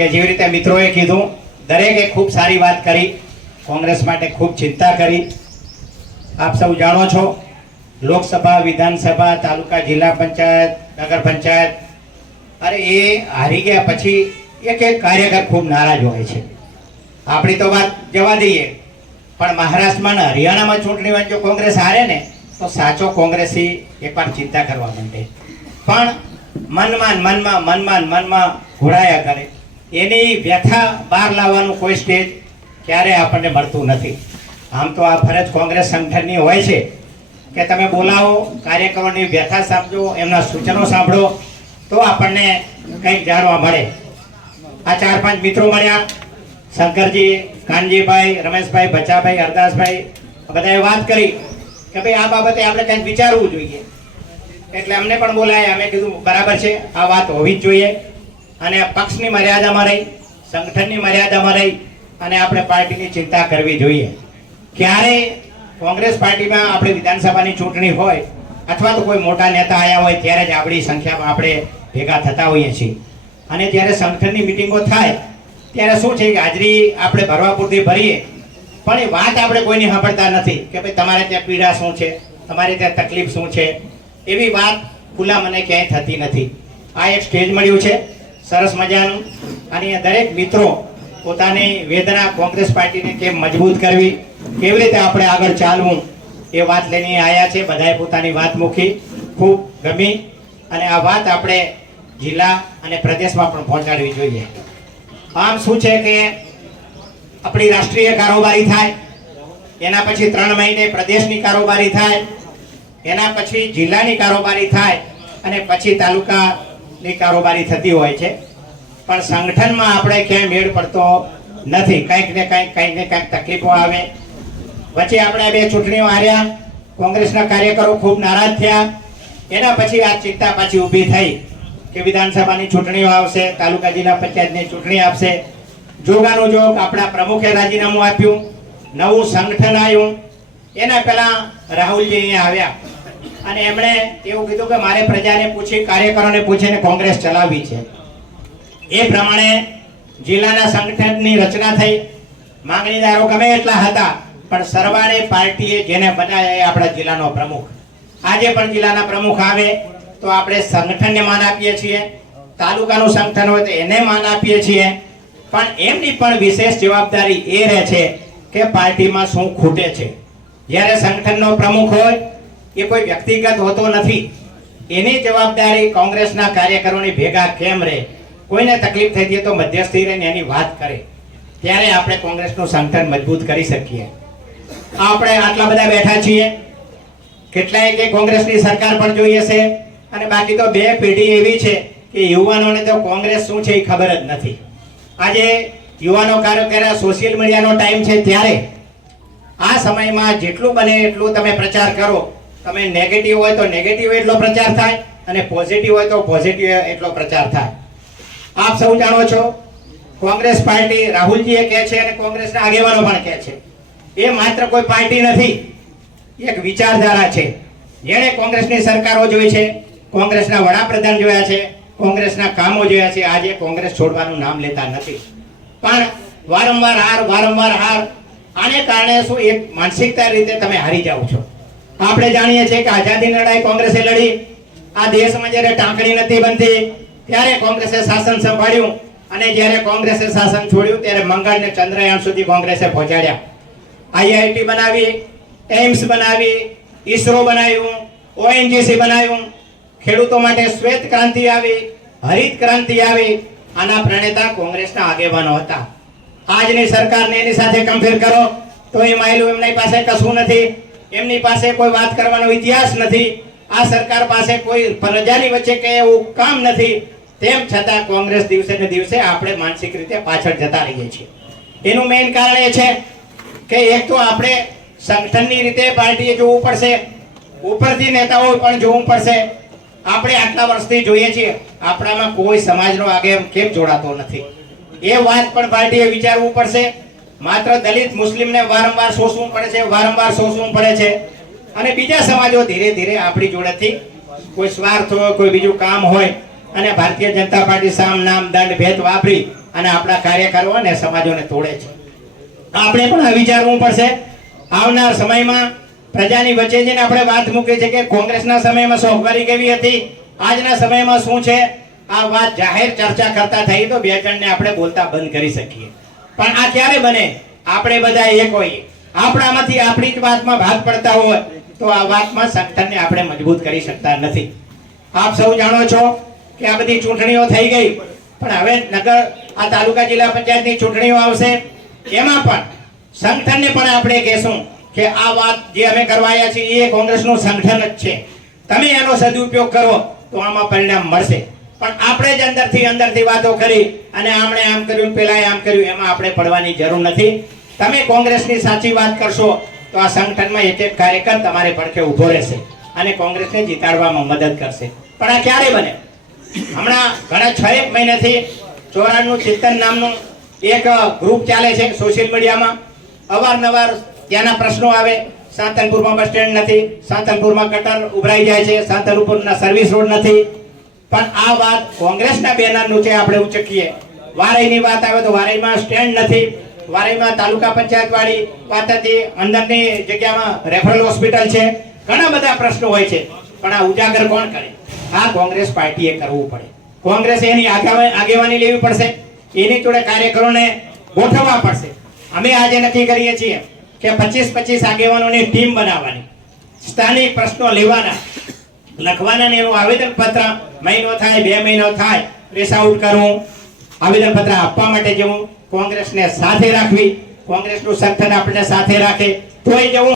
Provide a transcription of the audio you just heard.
કે જેવી રીતે મિત્રોએ કીધું, દરેકે ખૂબ સારી વાત કરી, કોંગ્રેસ માટે ખૂબ ચિંતા કરી. આપ સૌ જાણો છો, લોકસભા, વિધાનસભા, તાલુકા, જિલ્લા પંચાયત, નગર પંચાયત, અરે એ હારી ગયા પછી એક એક કાર્યકર ખૂબ નારાજ હોય છે. આપણી તો વાત જવા દઈએ, પણ મહારાષ્ટ્રમાં ને હરિયાણામાં ચૂંટણીમાં જો કોંગ્રેસ હારે ને, તો સાચો કોંગ્રેસી એકવાર ચિંતા કરવા માંડે. પણ મનમાં મનમાં મનમાં મનમાં ઘોડાયા કરે. એની વ્યથા બહાર લાવવાનું કોઈ સ્ટેજ ક્યારે આપણને મળતું નથી. આમ તો આ ફરજ કોંગ્રેસ સંગઠનની હોય છે કે તમે બોલાવો, કાર્યકરોની વ્યથા સમજો એમના સૂચનો સાંભળો, તો આપણને કંઈક જાણવા મળે. આ ચાર પાંચ મિત્રો મળ્યા. શંકરજી, કાનજીભાઈ, રમેશભાઈ, બચાભાઈ, હરદાસભાઈ બધાએ વાત કરી કે ભાઈ આ બાબતે આપણે કંઈક વિચારવું જોઈએ. એટલે અમને પણ બોલાય. અમે કીધું, બરાબર છે, આ વાત હોવી જ જોઈએ. અને પક્ષની મર્યાદામાં રહી, સંગઠનની મર્યાદામાં રહી અને આપણે પાર્ટીની ચિંતા કરવી જોઈએ. ક્યારે કોંગ્રેસ પાર્ટીમાં આપણે વિધાનસભાની ચૂંટણી હોય અથવા તો કોઈ મોટા નેતા આવ્યા હોય ત્યારે જ આપણી સંખ્યામાં આપણે ભેગા થતા હોઈએ છીએ. અને જ્યારે સંગઠનની મિટિંગો થાય, ત્યારે શું છે કે હાજરી આપણે ભરવા પૂરતી ભરીએ, પણ એ વાત આપણે કોઈની સાંભળતા નથી કે ભાઈ તમારે ત્યાં પીડા શું છે, તમારે ત્યાં તકલીફ શું છે, એવી વાત ખુલ્લા મને ક્યાંય થતી નથી. આ એક સ્ટેજ મળ્યું છે. સરસ મજાનું. અને દરેક મિત્રો પોતાની વેદના કોંગ્રેસ પાર્ટીને કેમ મજબૂત કરવી, કેવી રીતે આપણે આગળ ચાલવું, એ વાત લઈને આવ્યા છે. બધાએ પોતાની વાત મૂકી. ખૂબ ગમી. અને આ વાત આપણે જિલ્લા અને પ્રદેશમાં પણ પહોંચાડવી જોઈએ. આમ શું છે કે આપણી રાષ્ટ્રીય કારોબારી થાય, એના પછી ત્રણ મહિને પ્રદેશની કારોબારી થાય, એના પછી જિલ્લાની કારોબારી થાય, અને પછી તાલુકાની કારોબારી થતી હોય છે. પણ સંગઠનમાં આપણે ક્યાંય મેળ પડતો નથી. કંઈક ને કંઈક કંઈક ને કંઈક તકલીફો આવે. વચ્ચે આપણે બે ચૂંટણીઓ હાર્યા. કોંગ્રેસના કાર્યકરો ખૂબ નારાજ થયા. એના પછી આ ચિંતા પાછી ઊભી થઈ કે વિધાનસભાની ચૂંટણીઓ આવશે, તાલુકા જિલ્લા પંચાયતની ચૂંટણી આવશે જોગાનું જોગ આપણા પ્રમુખે રાજીનામું આપ્યું. નવું સંગઠન આવ્યું. એના પહેલા રાહુલજી અહીંયા આવ્યા. અને એમણે એવું કીધું કે મારે પ્રજાને પૂછી, કાર્યકરોને પૂછીને કોંગ્રેસ ચલાવવી છે. એ પ્રમાણે જિલ્લાના સંગઠનની રચના થઈ. માંગણીદારો ગમે એટલા હતા, પણ સરવાળે પાર્ટીએ જેને બનાવ્યા એ આપણા જિલ્લાનો પ્રમુખ. આજે પણ જિલ્લાના પ્રમુખ આવે તો આપણે સંગઠનને માન આપીએ છીએ, તાલુકાનું સંગઠન હોય તો એને માન આપીએ છીએ. પણ એમની પણ વિશેષ જવાબદારી એ રહે છે કે પાર્ટીમાં શું ખૂટે છે. જ્યારે સંગઠનનો પ્રમુખ હોય એ કોઈ વ્યક્તિગત હોતો નથી. એની જવાબદારી કોંગ્રેસના કાર્યકરોની ભેગા કેમ રહે? કોઈને તકલીફ થઈ જાય તો મધ્યસ્થી રહીને એની વાત કરે. ત્યારે આપણે કોંગ્રેસનું સંગઠન મજબૂત કરી શકીએ. આપણે આટલા બધા બેઠા છીએ. કેટલાય કે કોંગ્રેસની સરકાર પણ જોઈએ છે અને બાકી તો બે પેઢી એવી છે કે યુવાનોને તો કોંગ્રેસ શું છે એ ખબર જ નથી. આજે યુવાનો કાર્યકર સોશિયલ મીડિયાનો ટાઈમ છે ત્યારે. આ સમયમાં જેટલું બને એટલું તમે પ્રચાર કરો. તમે નેગેટિવ હોય તો નેગેટિવ એટલો પ્રચાર થાય અને પોઝિટિવ હોય તો પોઝિટિવ એટલો પ્રચાર થાય. આપ સૌ જાણો છો, કોંગ્રેસ પાર્ટી રાહુલજીએ કહે છે અને કોંગ્રેસના આગેવાનો પણ કહે છે. એ માત્ર કોઈ પાર્ટી નથી એક વિચારધારા છે. જેણે કોંગ્રેસની સરકારો જોઈ છે, કોંગ્રેસના વડાપ્રધાન જોયા છે, કોંગ્રેસના કામો જોયા છે, આજે કોંગ્રેસ છોડવાનું નામ લેતા નથી. પણ વારંવાર હાર વારંવાર હાર, આને કારણે શું એક માનસિકતા રીતે તમે હારી જાઓ છો? આપણે જાણીએ છીએ કે આઝાદી લડાઈ કોંગ્રેસે લડી. આ દેશમાં જ્યારે ટાંકણી નથી બનતી, ત્યારે કોંગ્રેસે શાસન સંભાળ્યું. અને જ્યારે કોંગ્રેસે શાસન છોડ્યું, ત્યારે મંગળ ને ચંદ્રયાન સુધી કોંગ્રેસે પહોંચાડ્યા. આઈઆઈટી બનાવી એમ્સ બનાવી, ઈસરો બનાવ્યું, ઓએનજીસી બનાવ્યું. ખેડૂતો માટે શ્વેત ક્રાંતિ આવી, હરિત ક્રાંતિ આવી. આના પ્રણેતા કોંગ્રેસના આગેવાનો હતા. આજની સરકારને એની સાથે કમ્પેર કરો, તો એ માયલું એમની પાસે કશું નથી. એમની પાસે કોઈ વાત કરવાનો ઇતિહાસ નથી. આ સરકાર પાસે કોઈ પ્રજાની વચ્ચે કે એવું કામ નથી. તેમ છતાં કોંગ્રેસ દિવસે ને દિવસે આપણે માનસિક રીતે પાછળ જતા રહીએ છીએ. એનું મેઇન કારણ એ છે કે એક તો આપણે સંગઠનની રીતે પાર્ટીએ જોવું પડશે. ઉપરથી નેતાઓ પણ જોવું પડશે. આપણે આટલા વર્ષથી જોઈએ છીએ. આપણામાં કોઈ સમાજનો આગે કેમ જોડાતો નથી? એ વાત પણ પાર્ટીએ વિચારવું પડશે. માત્ર દલિત મુસ્લિમને વારંવાર શોષવું પડે છે, વારંવાર શોષવું પડે છે. અને બીજા સમાજો ધીરે ધીરે આપણી જોડેથી કોઈ સ્વાર્થ હોય, કોઈ બીજું કામ હોય, અને ભારતીય જનતા પાર્ટી સામ નામ દંડ ભેદ વાપરી અને આપણા કાર્યકરો અને સમાજોને તોડે છે. આપણે પણ આ વિચારવું પડશે. આવનાર સમયમાં પ્રજાની વચ્ચે જઈને આપણે વાત મૂકી છે કે કોંગ્રેસના સમયમાં સોગવારી કેવી હતી, આજના સમયમાં શું છે? આ વાત જાહેર ચર્ચા કરતા થઈ તો બે જણને આપણે બોલતા બંધ કરી શકીએ. પણ આ ક્યારે બને? આપણે બધા એક હોઈએ આપણામાંથી આપણી જ વાતમાં ભાગ પડતા હોય, તો આ વાતમાં સંગઠનને આપણે મજબૂત કરી શકતા નથી. આપ સૌ જાણો છો કે આ બધી ચૂંટણીઓ થઈ ગઈ, પણ હવે નગર, આ તાલુકા જિલ્લા પંચાયતની ચૂંટણીઓ આવશે. એમાં પણ સંગઠનને પણ આપણે કહેશું કે આ વાત જે અમે કરવાયા છીએ એ કોંગ્રેસનું સંગઠન જ છે. તમે એનો સદુપયોગ કરો, તો આમાં પરિણામ મળશે. પણ આપણે જ અંદરથી અંદરથી વાતો કરી અને આમણે આમ કર્યું પેલાએ આમ કર્યું, એમાં આપણે પડવાની જરૂર નથી. તમે કોંગ્રેસની સાચી વાત કરશો તો આ સંગઠનમાં એક એક કાર્યકર તમારે પડખે ઊભો રહેશે અને કોંગ્રેસને જીતાડવામાં મદદ કરશે. પણ આ ક્યારે બને? હમણાં ઘણા છ એક મહિનાથી ચોરાણનું ચિંતન નામનું એક ગ્રુપ ચાલે છે સોશિયલ મીડિયામાં. અવારનવાર ત્યાંના પ્રશ્નો આવે. સાંતલપુરમાં બસ સ્ટેન્ડ નથી. સાંતલપુરમાં ગટર ઉભરાઈ જાય છે. સાંતલપુરના સર્વિસ રોડ નથી. પણ આ વાત કોંગ્રેસના બેનર છે, આપણે ઉચકીએ. વારઈની વાત આવે તો વારઈમાં સ્ટેન્ડ નથી. વારઈમાં તાલુકા પંચાયત વાળી વાત હતી, અંદરની જગ્યામાં રેફરલ હોસ્પિટલ છે. ઘણા બધા પ્રશ્નો હોય છે, પણ આ ઉજાગર કોણ કરે? આ કોંગ્રેસ પાર્ટીએ કરવું પડે. કોંગ્રેસે એની આગેવાની લેવી પડશે. એની જોડે કાર્યકરોને ગોઠવવા પડશે. અમે આજે નક્કી કરીએ છીએ કે પચીસ પચીસ આગેવાનોની ટીમ બનાવવાની. સ્થાનિક પ્રશ્નો લેવાના. લખવાના ને એનું આવેદન પત્ર મહિનો થાય, બે મહિનો થાય પ્રેસ આઉટ કરવું આવેદન પત્ર આપવા માટે જવું કોંગ્રેસને સાથે રાખવી, કોંગ્રેસનું સંગઠન આપણને સાથે રાખે, તોય જવું